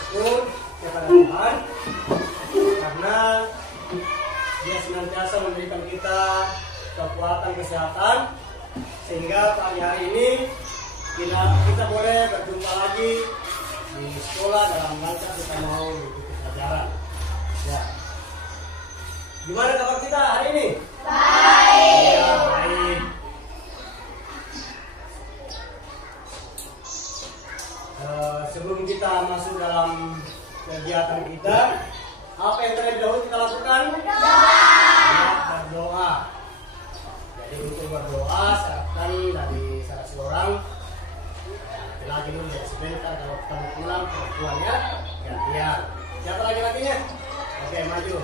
bersyukur kepada Tuhan karena Dia senantiasa memberikan kita kekuatan kesehatan sehingga pagi hari ini kita boleh berjumpa lagi di sekolah dalam rangka kita mau mengikuti pelajaran. Ya. Gimana kabar kita hari ini? Baik. Ya, baik. Sebelum kita masuk dalam kegiatan kita, apa yang terlebih dahulu kita lakukan? Berdoa. Jadi untuk berdoa, silakan dari salah seorang lagi dulu ya sebentar, kalau kamu pulang perempuannya gantian. Siapa laki-lakinya? Oke, maju.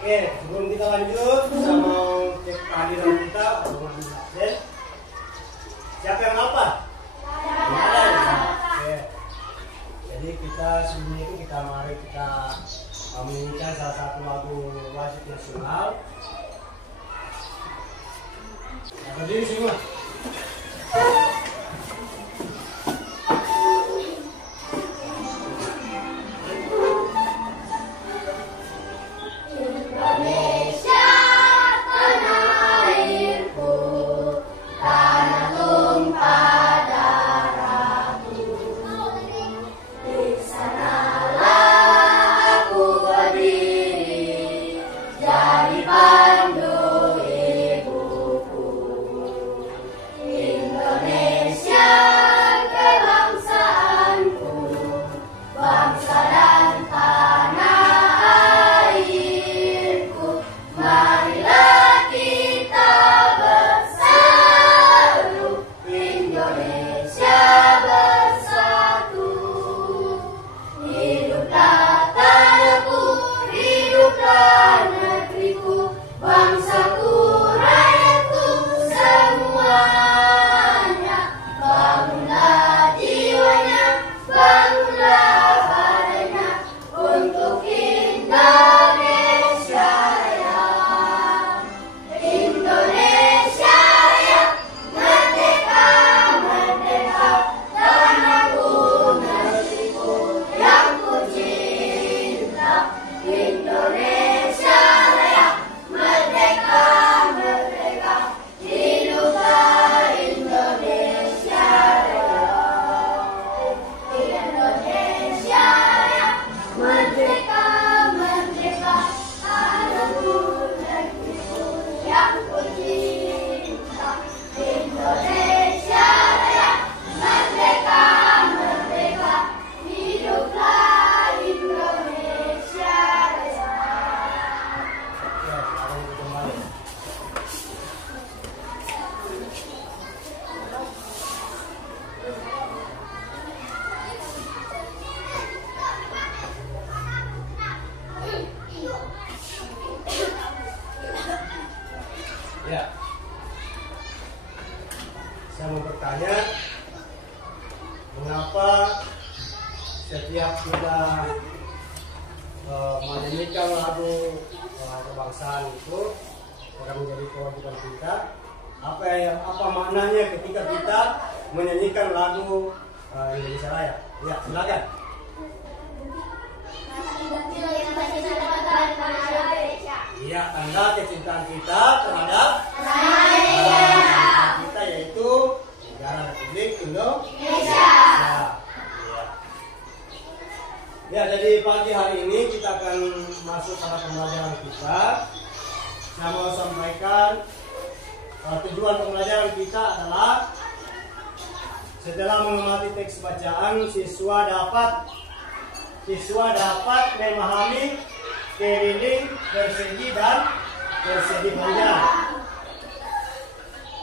Oke, sebelum kita lanjut, saya mau cek kehadiran kita. Siapa yang apa? Oke. Jadi kita sebelumnya itu mari kita menyanyikan salah satu lagu wajib nasional. Nah, berdiri semua. Ya, saya mau bertanya, mengapa setiap kita menyanyikan lagu kebangsaan itu akan menjadi kewajiban kita? Apa maknanya ketika kita menyanyikan lagu Indonesia Raya? Ya, silakan. Iya, tanda kecintaan kita terhadap negara kita, yaitu negara Republik Indonesia. Ya, jadi pagi hari ini kita akan masuk pada pembelajaran kita. Saya mau sampaikan tujuan pembelajaran kita adalah setelah mengamati teks bacaan, siswa dapat memahami keliling, persegi dan persegi panjang.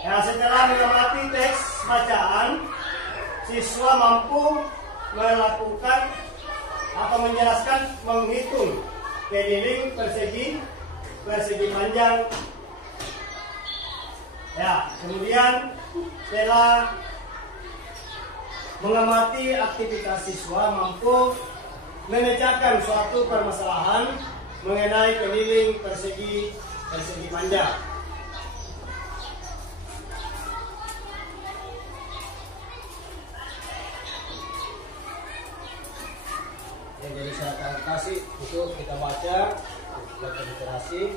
Nah, setelah mengamati teks bacaan, siswa mampu melakukan atau menjelaskan, menghitung keliling, persegi persegi panjang. Ya, kemudian setelah mengamati aktivitas siswa mampu memecahkan suatu permasalahan mengenai keliling persegi panjang. Ya, jadi saya akan kasih untuk kita baca literasi.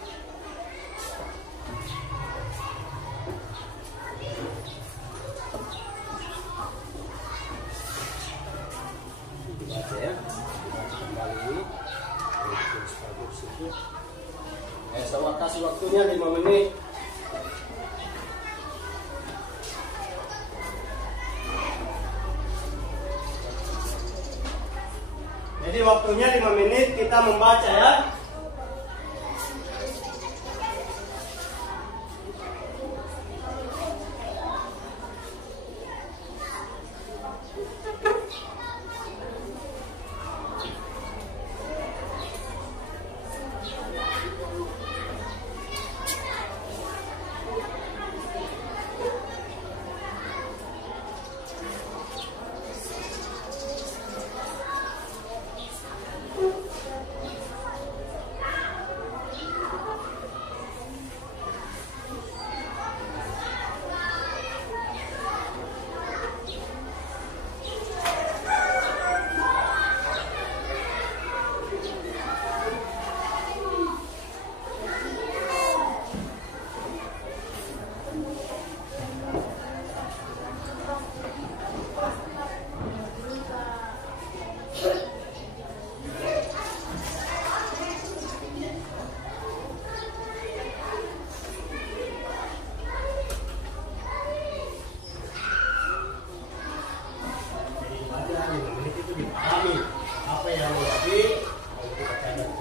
Baca ya, kembali saya kasih waktunya 5 menit. Jadi waktunya 5 menit kita membaca ya. Apa yang menjadi kita.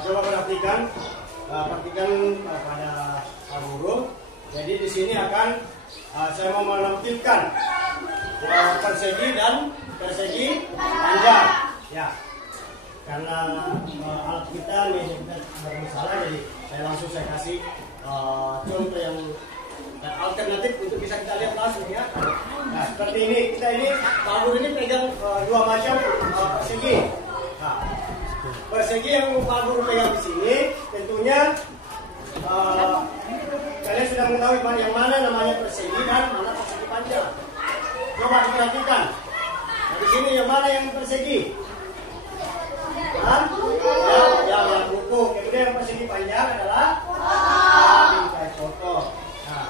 Coba perhatikan pada Pak Guru. Jadi di sini akan saya mau menampilkan persegi dan persegi panjang. Ya, karena alat kita bermasalah, jadi saya kasih contoh yang alternatif untuk bisa kita lihat langsung ya. Nah, seperti ini Pak Guru ini pegang dua macam persegi. Nah, persegi yang Pak Guru pegang di sini tentunya kalian sudah mengetahui yang mana namanya persegi dan mana persegi panjang. Coba diperhatikan. Nah, di sini yang mana yang persegi? Yang buku. Kemudian yang persegi panjang adalah kayak foto. Nah,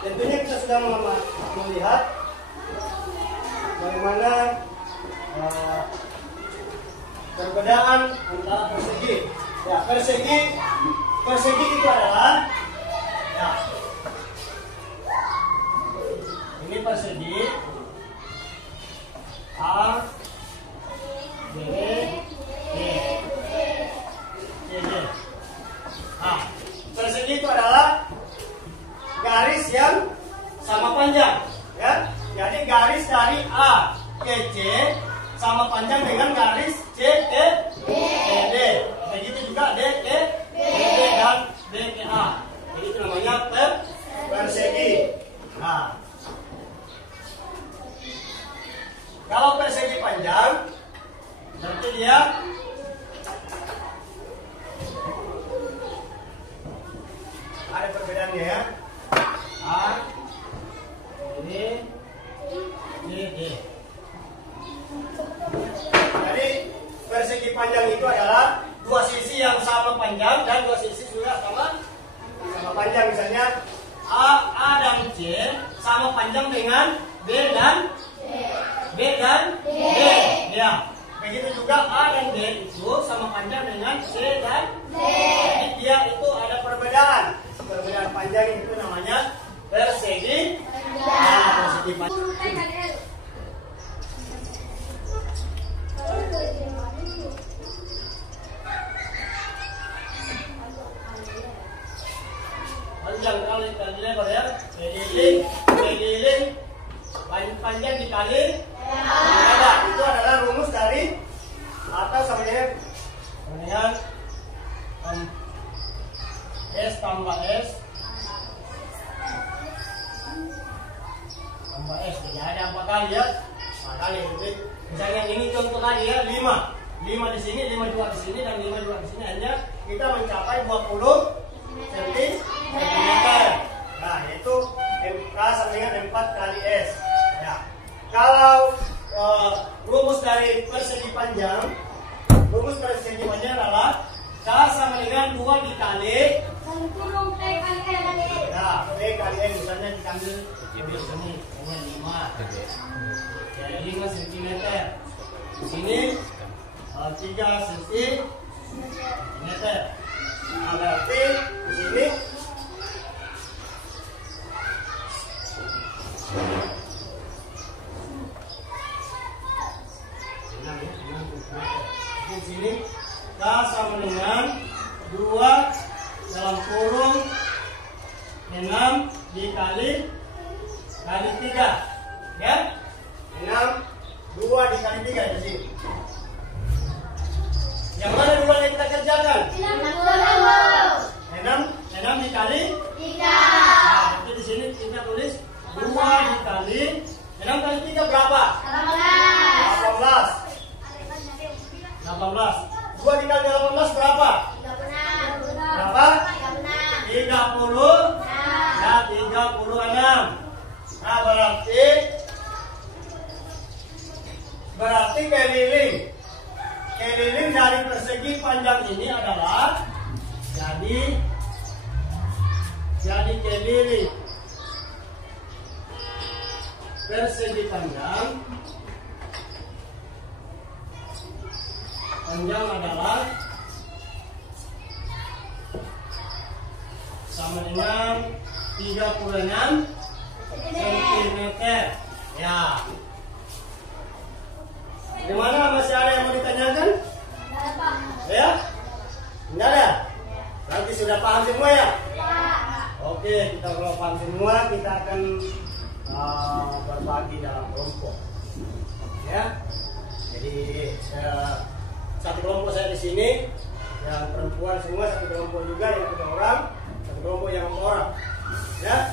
tentunya kita sudah melihat bagaimana perbedaan antara persegi. Ya, persegi itu adalah ya, ini persegi A, B, E, C, D. Nah, persegi itu adalah garis yang sama panjang, ya. Jadi garis dari A ke C sama panjang dengan garis C ke D. Begitu juga D ke D dan D ke A. Jadi itu namanya persegi. Nah, kalau persegi panjang, berarti dia ada panjangnya ya. A, B, C, D. Jadi persegi panjang itu adalah dua sisi yang sama panjang dan dua sisi juga sama panjang. Misalnya A dan C sama panjang dengan B dan D. Ya. Begitu juga A dan D itu sama panjang dengan C dan D. Jadi dia itu ada perbedaan. Perbedaan panjang itu namanya persegi panjang. Panjang kali lebar ya. Keliling panjang dikali lebar. Itu adalah rumus dari atas sampai dengan S tambah S tambah S. Jadi ada 4 kali ya. 4 kali. Jadi misalnya ini contoh tadi ya 5 di sini, 5 juga di sini, dan 5 juga di sini, hanya kita mencapai 20 cm. Nah, itu MK sama dengan 4 kali S. Ya. Kalau rumus dari persegi panjang adalah K sama dengan 2 dikali nah, P kali N. Misalnya diambil di sini, hanya 5. Jadi 5 cm. Di sini 3 cm. Nah, berarti di sini di sini K sama dengan 2 dalam kurung 6 dikali 3 ya. 6 2 dikali 3 di sini. Yang mana 2 yang kita kerjakan? 6 dikali 3. Nah, itu di sini kita tulis 2 dikali 6 kali 3 berapa? 18. 2 dikali 18 berapa? Berapa? 30. Ya, 36. Nah, berarti keliling dari persegi panjang ini adalah jadi keliling persegi panjang adalah sama dengan 36 cm. Ya. Gimana, masih ada yang mau ditanyakan? Ya? Enggak ada? Nanti sudah paham semua ya? Oke, kita kalau paham semua, kita akan berbagi dalam kelompok. Ya. Jadi satu kelompok saya di sini, yang perempuan semua satu kelompok juga, yang 3 orang, satu kelompok yang 4 orang. Ya.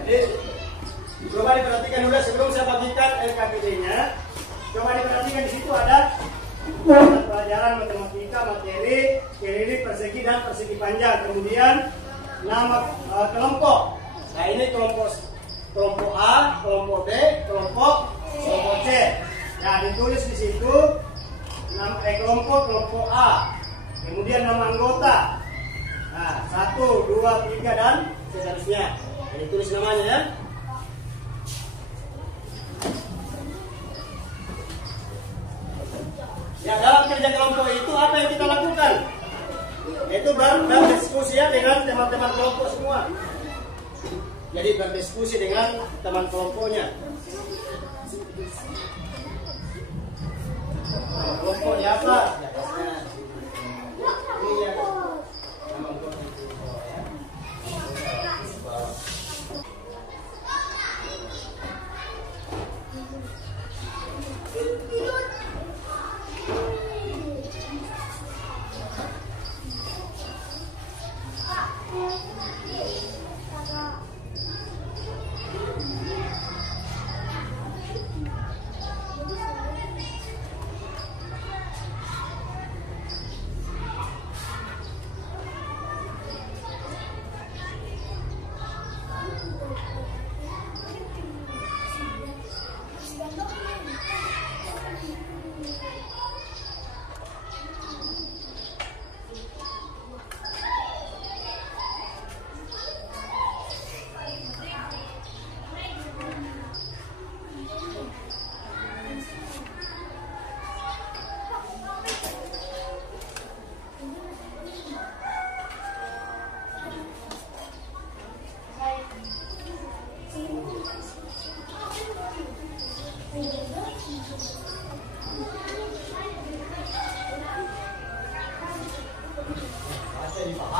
Jadi coba diperhatikan dulu sebelum saya bagikan LKPD-nya. Coba diperhatikan di situ ada pelajaran matematika, materi, keliling, persegi dan persegi panjang. Kemudian nama kelompok. Nah, ini kelompok A, kelompok B, kelompok C. Nah, ditulis di situ kelompok A. Kemudian nama anggota. Nah, 1, 2, 3 dan seterusnya. Jadi tulis namanya ya. Ya, dalam kerja kelompok itu apa yang kita lakukan? Itu berdiskusi ya dengan teman-teman kelompok semua. Jadi berdiskusi dengan teman kelompoknya. Kelompok di atas. Iya.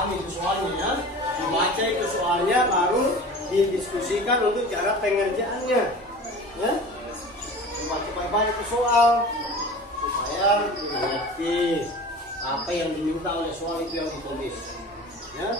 dipahami itu soalnya ya, dibaca itu soalnya baru didiskusikan untuk cara pengerjaannya ya. Baca baik-baik itu soal supaya mengerti apa yang diminta oleh soal itu yang ditulis ya.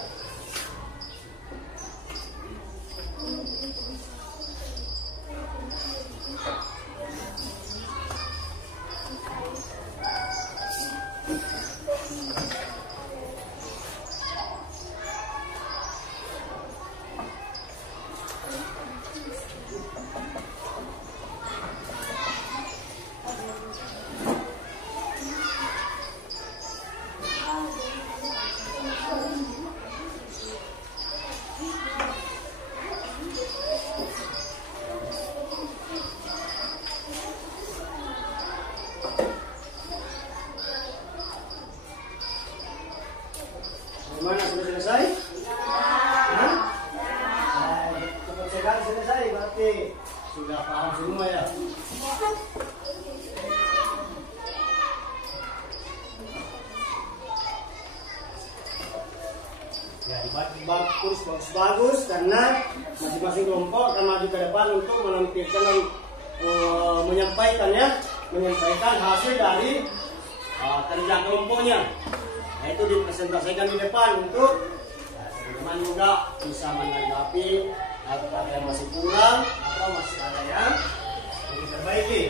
Gimana, sudah selesai? Hah? Cepat sekali selesai berarti sudah paham semua ya. Ya, bagus karena masing-masing kelompok akan maju ke depan untuk menampilkan dan menyampaikan hasil dari kerja kelompoknya. Nah, itu dipresentasikan di depan untuk teman-teman juga bisa menanggapi apa yang masih kurang atau masih ada yang diperbaiki.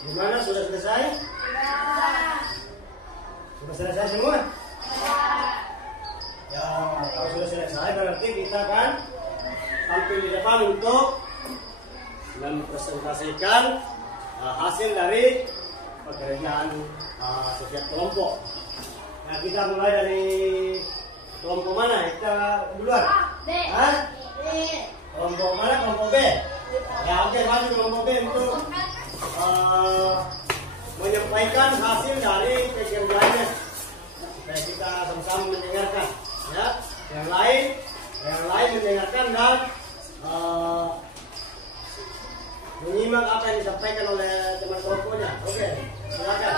Gimana, sudah selesai? Sudah selesai semua? Ya, kalau sudah selesai berarti kita akan tampil di depan untuk mempresentasikan hasil dari pekerjaan setiap kelompok. Nah, kita mulai dari kelompok mana? Kita duluan. Hah? Kelompok mana? Kelompok B. Ya, oke, maju kelompok B untuk menyampaikan hasil dari pekerjaannya supaya kita sama-sama mendengarkan ya. Yang lain mendengarkan dan menyimak apa yang disampaikan oleh teman kelompoknya. Oke, silakan.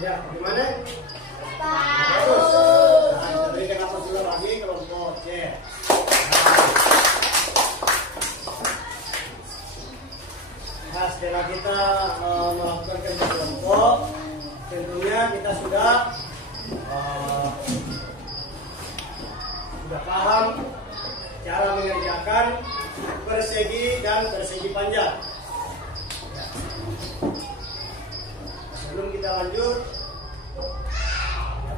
Ya, gimana? Bagus. Nah, kita berikan nafas dulu lagi kelompok C. Nah, setelah kita melakukan kerja kelompok, tentunya kita sudah paham cara mengerjakan persegi dan persegi panjang. Ya. Sebelum kita lanjut,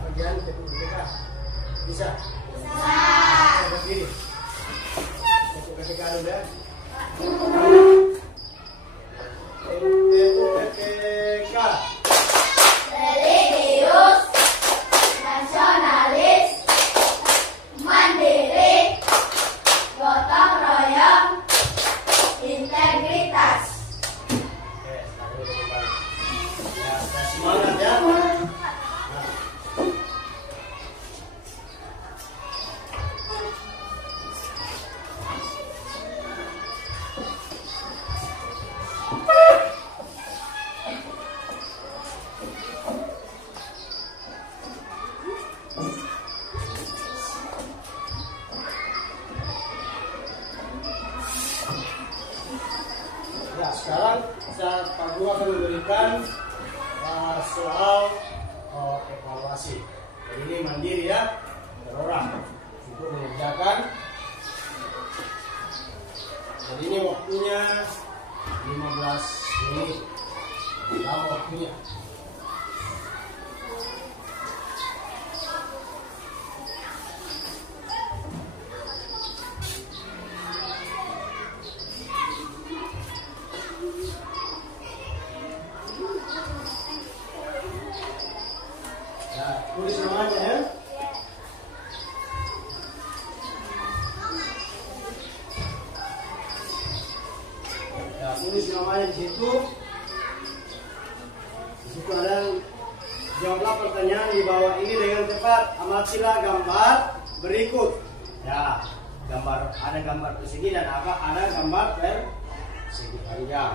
bagian ketika bisa. Berdiri. Ketika udah. Ketika. Religius, nasionalis, mandiri, gotong royong, integritas. Ya, semangat ya. Nah, sekarang Pak Guru akan memberikan soal evaluasi. Jadi ini mandiri ya, per orang untuk mengerjakan. Jadi ini waktunya 15 menit. Lama waktunya. Tulis namanya ya. Ya, tulis namanya di situ. Di situ ada jawablah pertanyaan di bawah ini dengan tepat. Amatilah gambar berikut. Ya, ada gambar persegi dan ada gambar persegi panjang.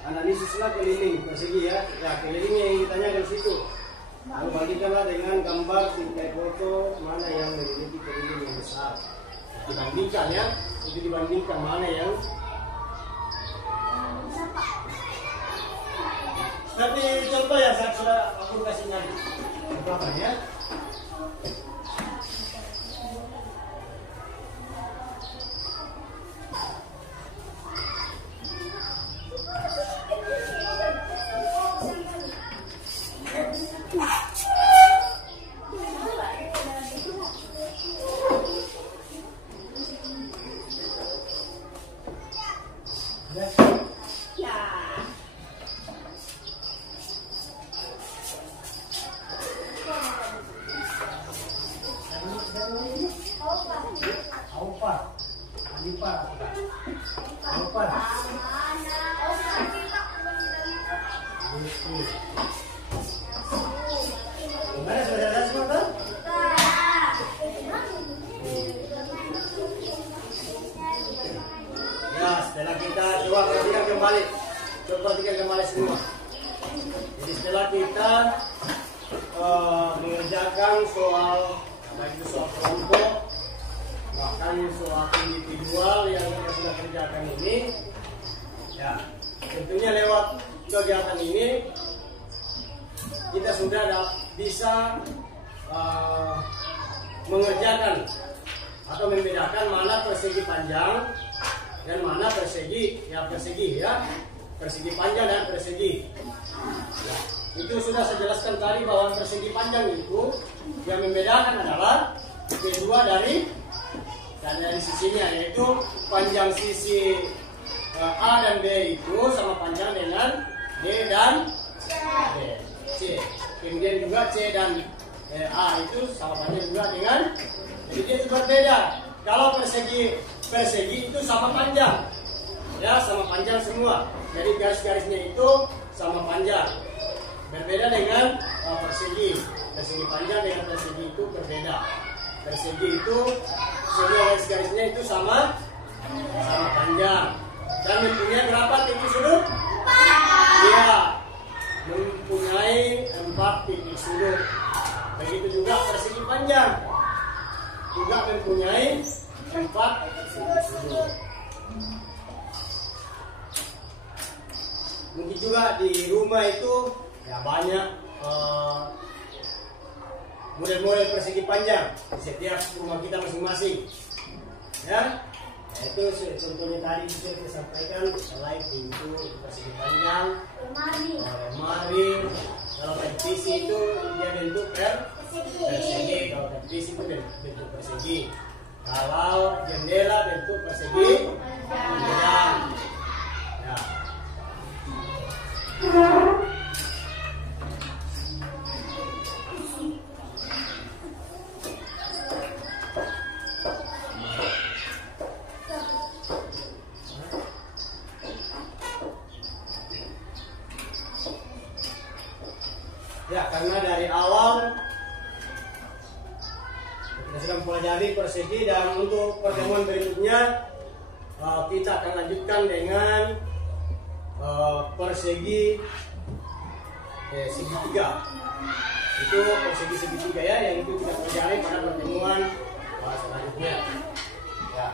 Analisislah keliling persegi ya. Ya, keliling yang ditanyakan di situ. Lalu bagikanlah dengan gambar tingkai foto mana yang memiliki keliling yang besar. Dibandingkan ya, itu dibandingkan mana yang. Tapi contoh yang saya sudah aku kasih nanti. Berapa ya? Gimana saudara semua? Ya, setelah kita coba perhatikan kembali semua. Jadi setelah kita mengerjakan soal baik itu soal kelompok, bahkan soal individual yang kita sudah kerjakan ini, ya tentunya lewat kegiatan ini kita sudah bisa mengerjakan atau membedakan mana persegi panjang dan mana persegi persegi panjang dan persegi. Ya, itu sudah saya jelaskan tadi bahwa persegi panjang itu yang membedakan adalah kedua dari sisinya, yaitu panjang sisi A dan B itu sama panjang dengan D dan C. Kemudian juga C dan A itu sama panjang juga dengan. Jadi dia itu berbeda. Kalau persegi itu sama panjang, ya sama panjang semua. Jadi garis-garisnya itu sama panjang. Berbeda dengan persegi panjang dengan persegi itu berbeda. Persegi itu semua garis-garisnya itu sama panjang. Dan mempunyai berapa titik sudut? 4. Ya, mungkin juga di rumah itu ya banyak model-model persegi panjang di setiap rumah kita masing-masing. Ya, nah, itu contohnya tadi bisa kita sampaikan selain pintu persegi panjang, lemari. Kalau televisi itu dia bentuk persegi. Kalau televisi itu bentuk persegi. Kalau jendela bentuk persegi panjang. Ya. Ya, karena dari awal kita sudah mempelajari persegi dan untuk pertemuan berikutnya kita akan lanjutkan dengan persegi segitiga. Itu persegi segitiga ya, yang itu kita pelajari pada pertemuan selanjutnya. Ya,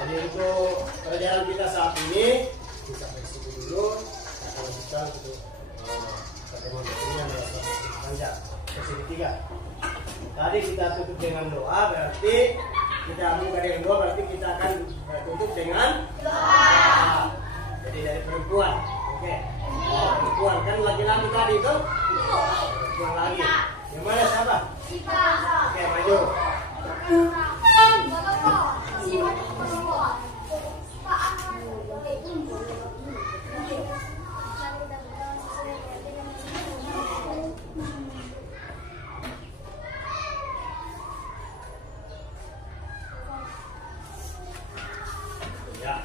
jadi untuk pelajaran kita saat ini kita sampai dulu. Kita lanjutkan untuk pertemuan berikutnya adalah persegi panjang, persegi tiga. Tadi kita tutup dengan doa, berarti kita buka dengan doa, berarti kita akan tutup dengan doa. Jadi dari perempuan, oke. Perempuan kan laki-laki tadi itu, perempuan lagi. Yang mana siapa? Oke, maju. Ya.